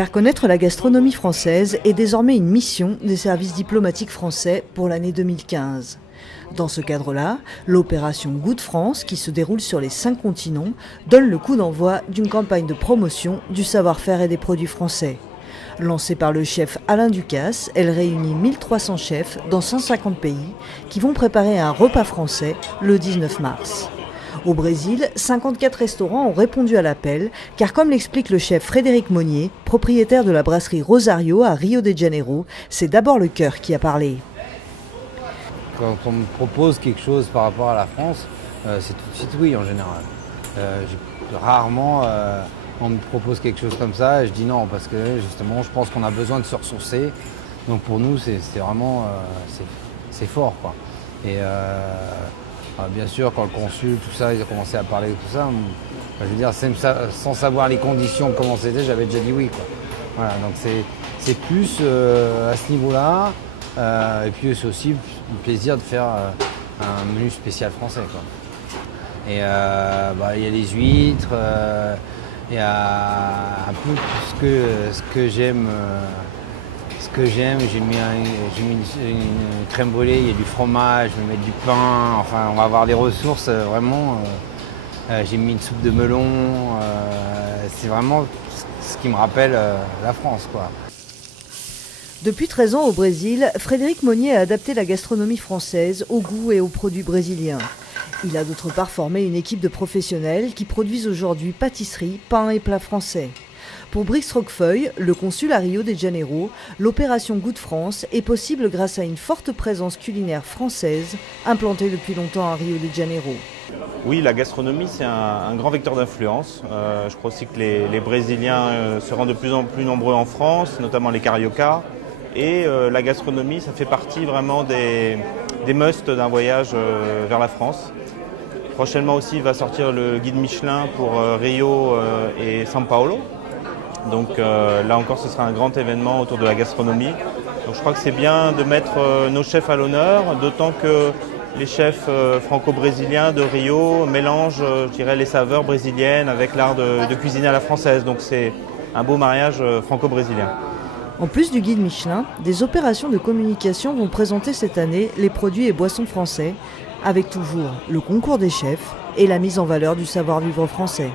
Faire connaître la gastronomie française est désormais une mission des services diplomatiques français pour l'année 2015. Dans ce cadre-là, l'opération Goût de France, qui se déroule sur les 5 continents, donne le coup d'envoi d'une campagne de promotion du savoir-faire et des produits français. Lancée par le chef Alain Ducasse, elle réunit 1300 chefs dans 150 pays qui vont préparer un repas français le 19 mars. Au Brésil, 54 restaurants ont répondu à l'appel, car comme l'explique le chef Frédéric Monnier, propriétaire de la brasserie Rosario à Rio de Janeiro, c'est d'abord le cœur qui a parlé. Quand on me propose quelque chose par rapport à la France, c'est tout de suite oui en général. Rarement on me propose quelque chose comme ça et je dis non parce que justement je pense qu'on a besoin de se ressourcer. Donc pour nous c'est vraiment c'est fort quoi. Et bien sûr quand le consul tout ça il a commencé à parler de tout ça, je veux dire sans savoir les conditions comment c'était j'avais déjà dit oui quoi. Voilà donc c'est plus à ce niveau-là. Et puis c'est aussi le plaisir de faire un menu spécial français quoi. Et il y a les huîtres, il y a un peu ce que j'aime. J'ai mis une crème brûlée, il y a du fromage, je vais mettre du pain, enfin on va avoir les ressources vraiment. J'ai mis une soupe de melon, c'est vraiment ce qui me rappelle la France quoi. Depuis 13 ans au Brésil, Frédéric Monnier a adapté la gastronomie française au goût et aux produits brésiliens. Il a d'autre part formé une équipe de professionnels qui produisent aujourd'hui pâtisseries, pains et plats français. Pour Brice Roquefeuille, le consul à Rio de Janeiro, l'opération Goût de France est possible grâce à une forte présence culinaire française implantée depuis longtemps à Rio de Janeiro. Oui, la gastronomie, c'est un grand vecteur d'influence. Je crois aussi que les Brésiliens se rendent de plus en plus nombreux en France, notamment les cariocas. Et la gastronomie, ça fait partie vraiment des musts d'un voyage vers la France. Prochainement aussi, il va sortir le guide Michelin pour Rio et São Paulo. Donc là encore, ce sera un grand événement autour de la gastronomie. Donc je crois que c'est bien de mettre nos chefs à l'honneur, d'autant que les chefs franco-brésiliens de Rio mélangent, je dirais, les saveurs brésiliennes avec l'art de cuisiner à la française. Donc c'est un beau mariage franco-brésilien. En plus du guide Michelin, des opérations de communication vont présenter cette année les produits et boissons français, avec toujours le concours des chefs et la mise en valeur du savoir-vivre français.